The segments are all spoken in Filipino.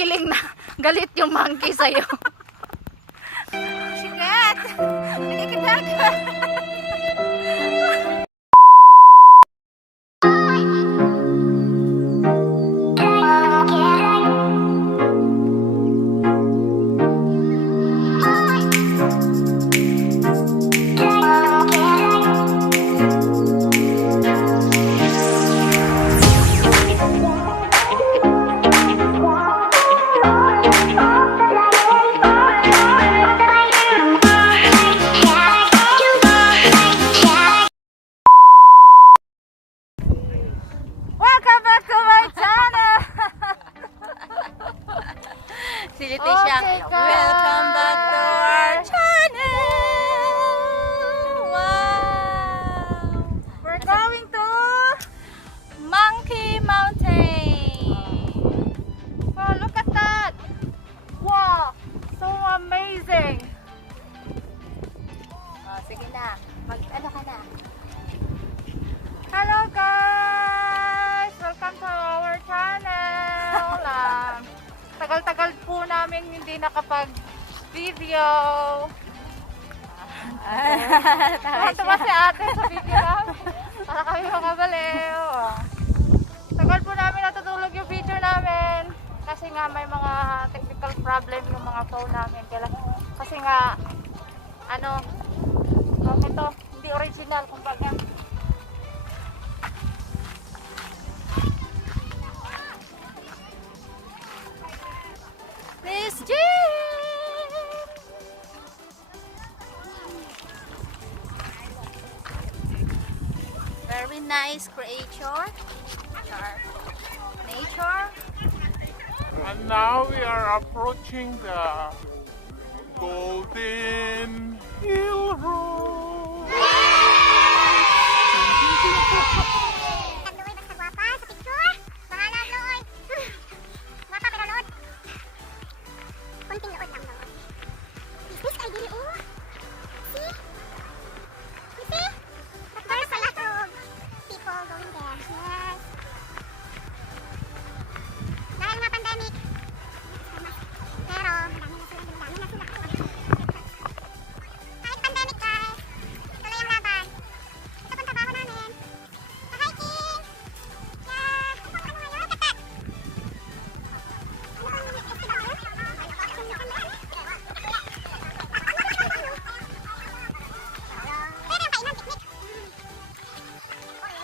feeling na galit yung monkey sa'yo. Shit! Nakikitak! Welcome back to my channel! Siliti siya. Okay, guys. Welcome back to our channel! Wow! We're going to Monkey Mountain! Oh, look at that! Wow! So amazing! Oh, sige na. Mag-ano ka na? Hello guys! Welcome to our channel! Tagal-tagal po namin hindi nakapag-video. Tuwa si ate sa video namin. Para kami mga baliw. Tagal po namin natutulog yung video namin. Kasi nga may mga technical problem yung mga phone namin. Kasi nga, ito, hindi original kumbaga. Miss Jean! Very nice creature. Nature. And now we are approaching the Golden Hill Road. Tagluoy basta guwapa sa picture. Bahala Loy. Guwapa pero load. Konting load lang load. Business kay diri oh. See? You see? But there's a lot of people going there. Yes. Dahil nga pandemic. Pero madami na sila. Kahit pandemic guys. Tuloy ang laban. Ito pang trabaho namin. Hiking! Yeah! Ano ngayon? Look at that! Ano bang festival ngayon? Pwede ang kainan, picnic.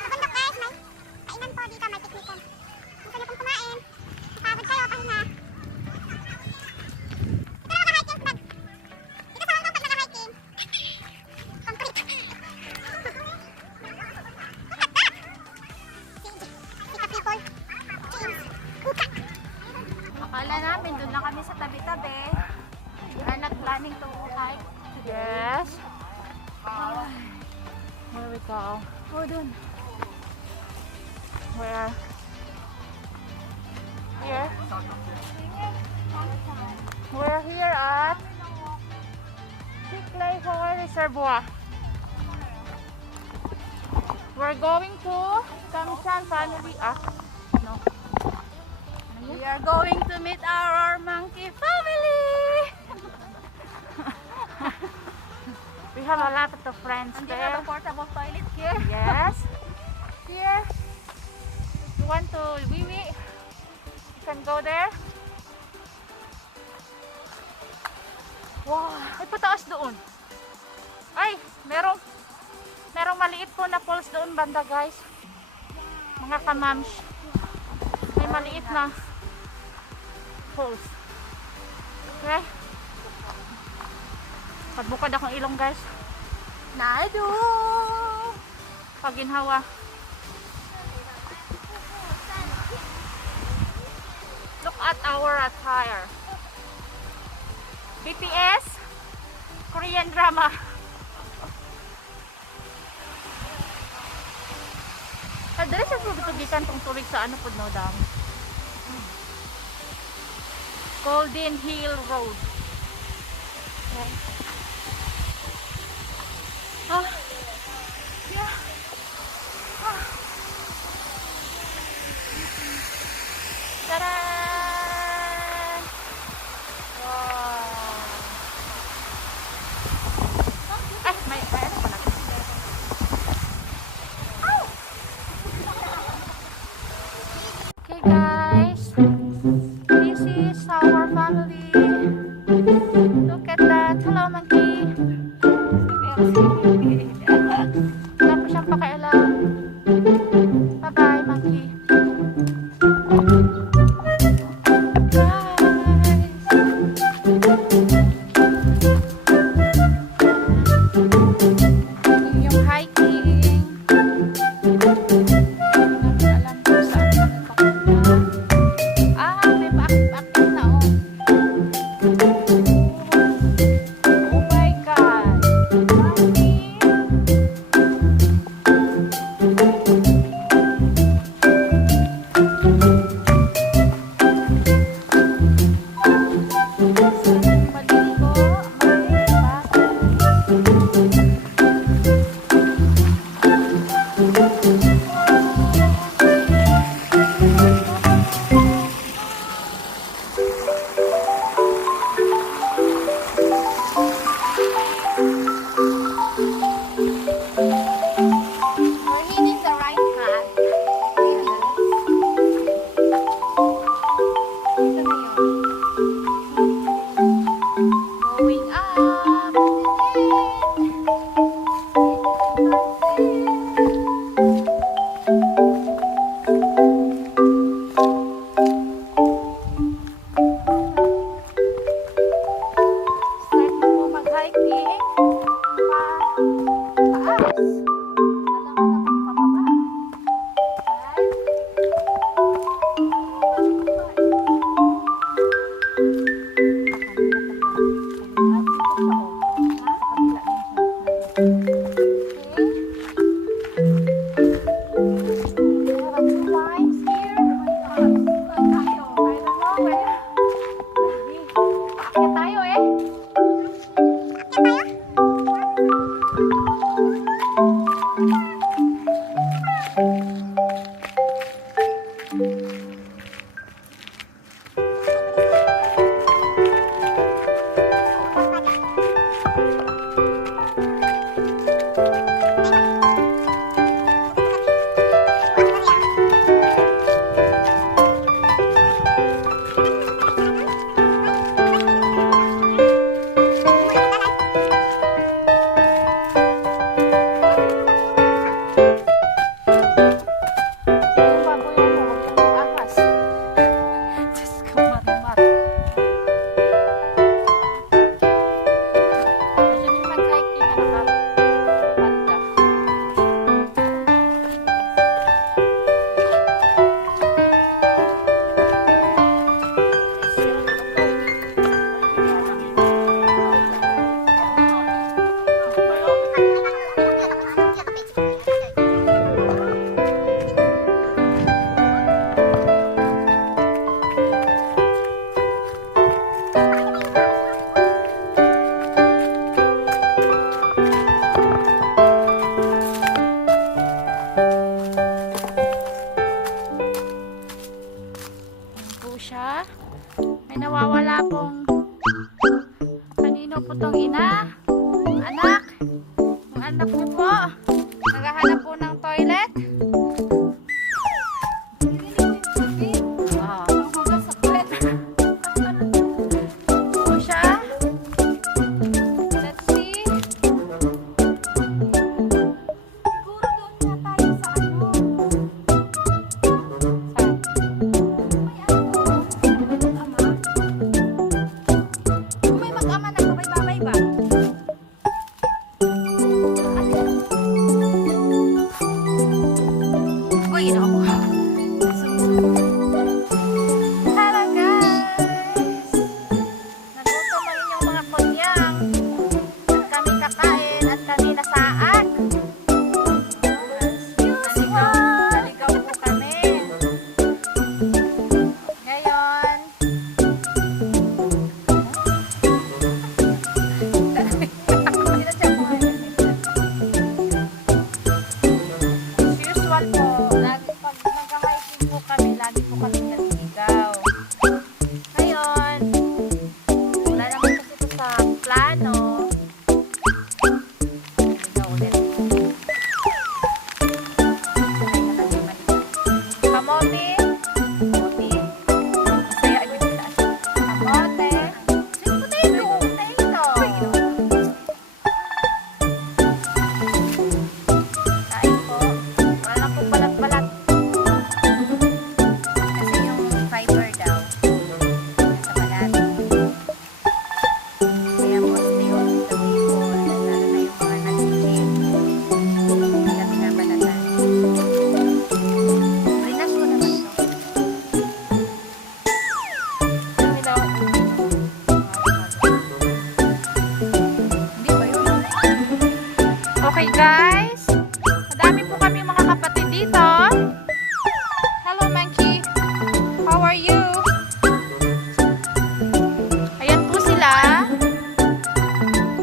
Sa bundok guys, may kainan po dito, may picnican. Gusto niyo pong kumain, kapagod kayo, pahinga. Ito na naka-hiking, Brad. Dito sa Hong Kong pag naka-hiking. Concrete. Look at that! Sika people. James. Uka. Akala namin doon lang kami sa tabi-tabi. We are not planning to hike. Yes. Where we go? Oh, doon. Where? Here? We're here at Siklay Hawaii Reservoir. We're going to Tangshan family. No. We are going to meet our monkey family. We have a lot of friends And they there. have a portable toilet here. Yes. Here. If you want to wee-wee, you can go there. Wow, ay pataas doon. Ay, merong maliit po na falls doon banda, guys. Mga kamams. May maliit na falls. Okay? Pagbukad akong ilong, guys. Nado! Paginhawa. Look at our attire. BTS Korean drama. Dali sa tubigan tong tubig sa ano pud no dam. Golden Hill Road. Okay. Yeah. Ta-da! May nawawala pong kanino po tong ina? Anak? Yung anak niyo po? Naghahanap po ng toilet? Wow. Po siya? Let's see. Siguro doon na tayo sa ano. May mag-ama na babay-babay ba? Uy, ako. Hello guys! Nagluto mo rin yung mga kunyang. At kami kakain at kami nasaan. Naligaw po kami. Ngayon, as usual po, lagi pag nag-hiking po kami, lagi po kami naliligaw. Ngayon, wala naman kasi ito sa plano. Naligaw ulit. Sanay na kami maligaw. Kamote. Kamote. Masaya agad sa kamote. Sweet potato. Potato. Kain po. Wala lang po balat-balat. Kasi yung fiber daw. Nasa balat. Kaya mostly yung tabipon. Lalo na yung mga nag-gym. Hindi kami nabalatan. Rinas ko naman to. Dami daw. Hindi ba yun? Okay guys, madami po kami mga kapatid dito. Hello Monkey, how are you? Ayan po sila.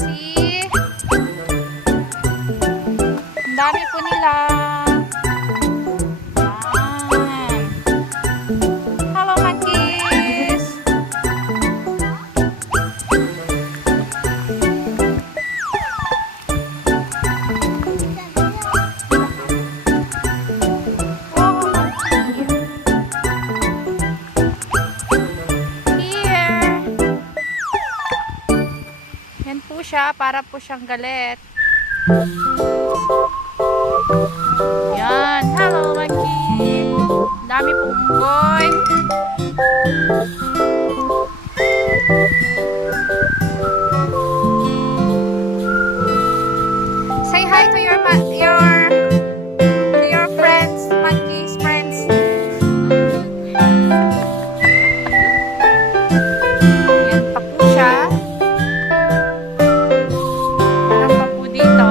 See? Ang dami po nila. Yan. Hello monkeys. Here. Yan po siya, para po siyang galit. Yan. Hello, monkey. Dami pong unggoy. Say hi to your friends, monkeys friends. Yan pa po siya. Meron pa po dito.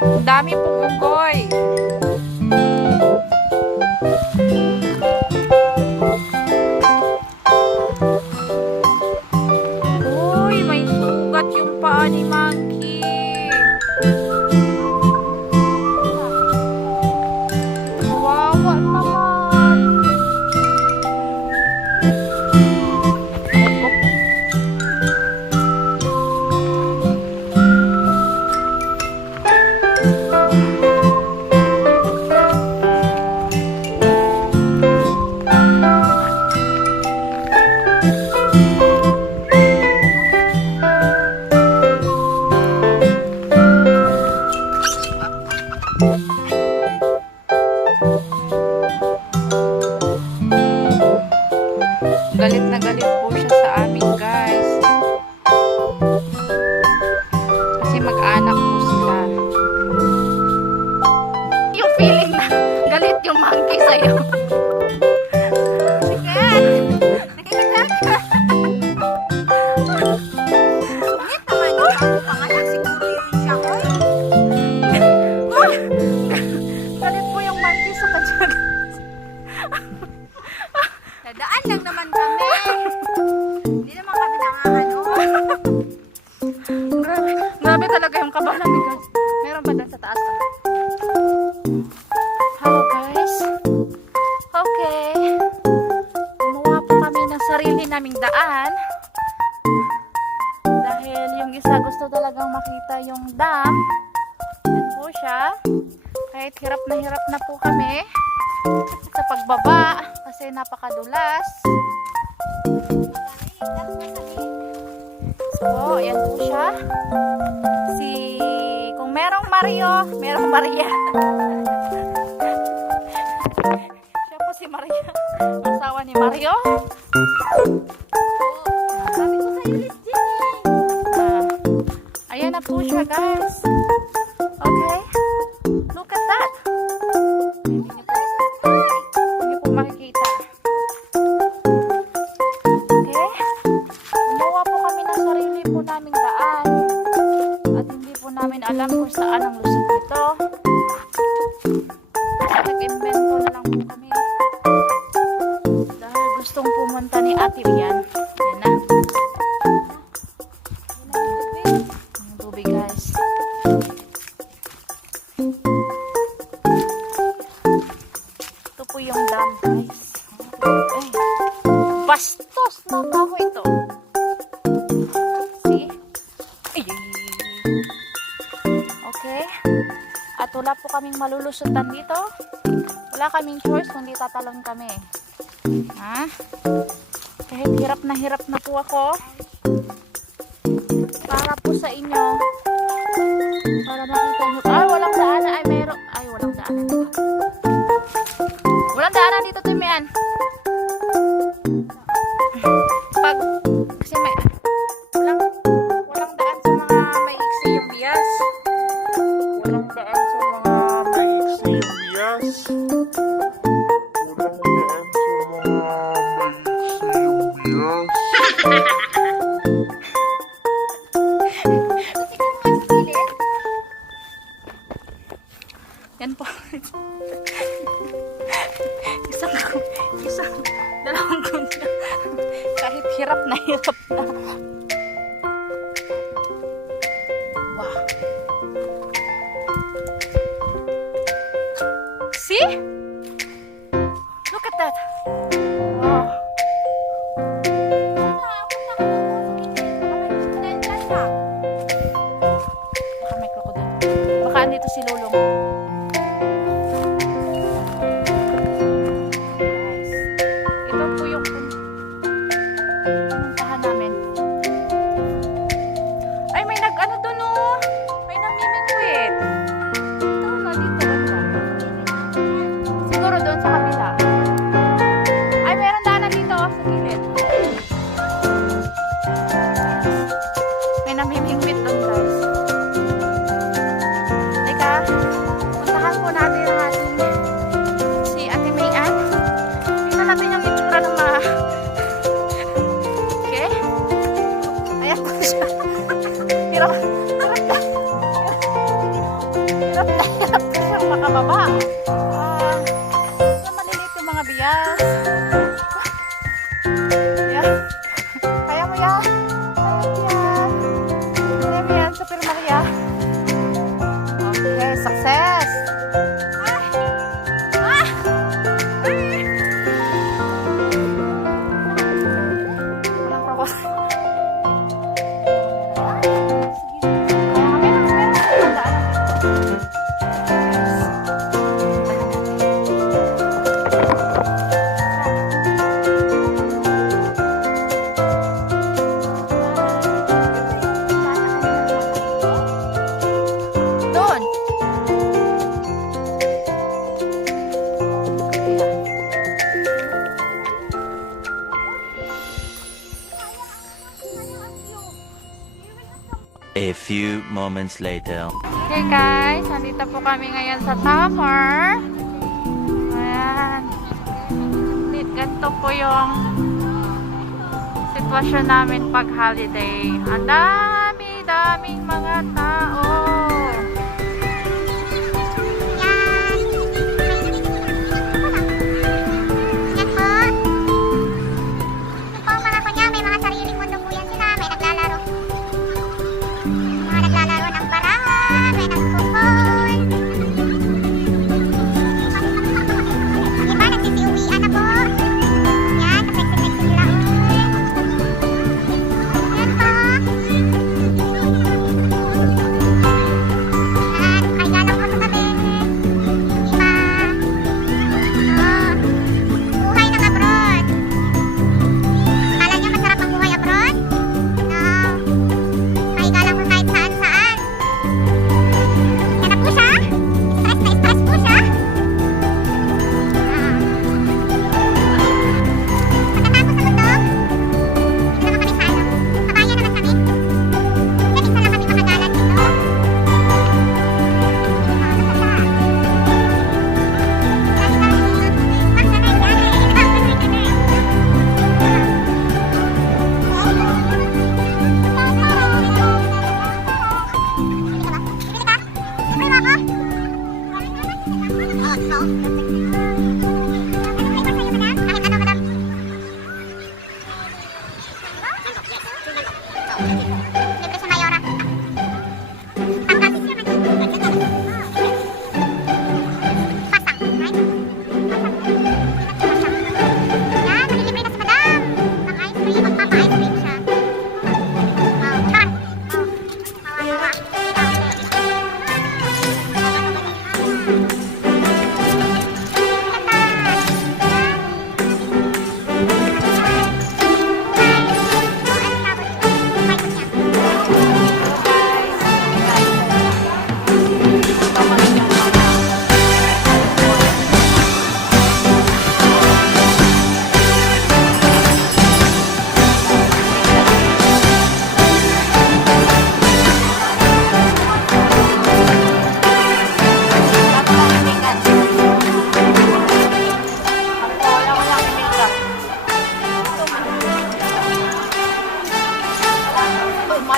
Ang dami pong unggoy. Uy, may sugat yung paa ni Monkey. Wawa naman. Galit na galit po siya sa amin guys. Kasi mag-anak po sila. Yung feeling na galit yung monkey sa'yo. Sige! Nakikita ka! Pangit naman yung ako panganak. Siguro yun siya ko. Galit po yung monkey sa kanya. Dadaan lang naman kami. Hindi naman kami nangangano. Grabe talaga yung kaba namin guys. Meron pa dun sa taas. Hello guys. How Okay. Kumuha po kami ng sarili naming daan. Dahil yung isa gusto talagang makita yung dam. Yan po siya. Kahit hirap na po kami sa pagbaba kasi napakadulas. So, ayan po siya. Kung merong Mario, merong Maria. Siya po si Maria. Asawa ni Mario. Sabi ko sa'yo, Miss Jenny. Ayan na po siya, guys. Okay. Look at that. Hindi po makikita. Okay. Gumawa po kami ng sarili po naming daan. At hindi po namin alam kung saan ang lusot nito. Nag-invento na lang po kami. Dahil gustong pumunta ni Ate Rian. Yan na. Ang tubig, guys. Ito po yung dam, guys. Ay, bastos na ako ito. See? Ay. Okay. At wala po kaming malulusutan dito. Wala kaming choice kundi tatalon kami. Ha? Kahit hirap na po ako. Para po sa inyo. Para makita nyo. Ay, walang daanan. Ay, meron. Ay, walang daanan dito. Walang daanan dito, Timian. Kasi may walang daan sa mga may iksi yung bias. Walang daan sa mga maiksi yung bias. Walang daan sa mga maiksi yung bias. Yan po. Dalawang kunya. Kahit hirap na. Wow. See? Look at that. Wow. Baka may crocodile. Baka andito si Lulong. Guys, ito po yung pinuntahan namin. Ay, may nag-ano dun oh. May namimingwit. Ito na, dito banda. Siguro doon sa kabila. Ay, meron daanan dito oh, sa gilid. May namimingwit doon, guys. Teka, puntahan po natin ang ating si Ate Mayan. Tingnan natin yung itsura ng mga okay? Ayan po siya. Hirap na siyang makababa. Maliliit yung mga biyas. Yan. Kaya mo yan. Kaya mo yan, Super Maria. Okay, success! Ay! Ah! Ay! Walang kapos. Doon! A few moments later. Okay guys, nandito po kami ngayon sa Tamar. Ayan. Ganito po yung sitwasyon namin pag holiday. Ang daming mga tao. Yan. Yan po. Yung po mga kunya, may mga sariling mundo po yan sila. May naglalaro. Mga naglalaro ng barahan, may nagpupol. Iba, nagsisiuwian na po.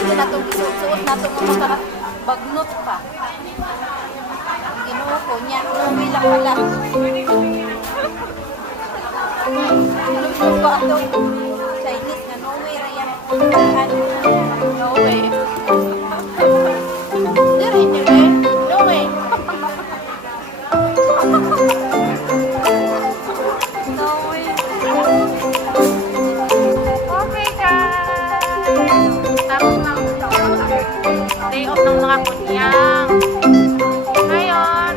natin na itong isuot na itong mga bagnot pa. Ang ginoo ko niya, uwi lang pala. Ano ba itong Chinese na Norway, Ryan? Norway. There anyway. Norway. Norway. Okay guys. Tapos ng day off ng mga kunyang. Ngayon,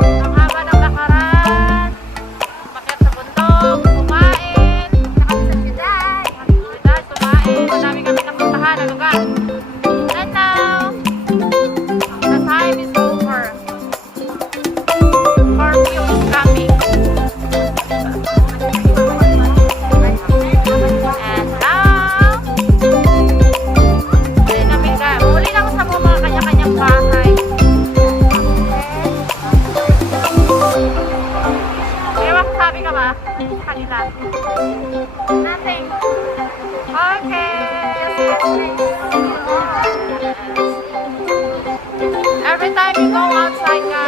ang haba ng lakaran. Makyat sa bundok, kumain. Kami sa Juday. Dahil kumain, madami kami napuntahan na lugar. And now, the time is over. Curfew is coming. And now, muli na ako sa mga kanya-kanyang bahay. Kaya masasabi ka ba sa kanila? Nothing. Okay. Every time you go outside, guys,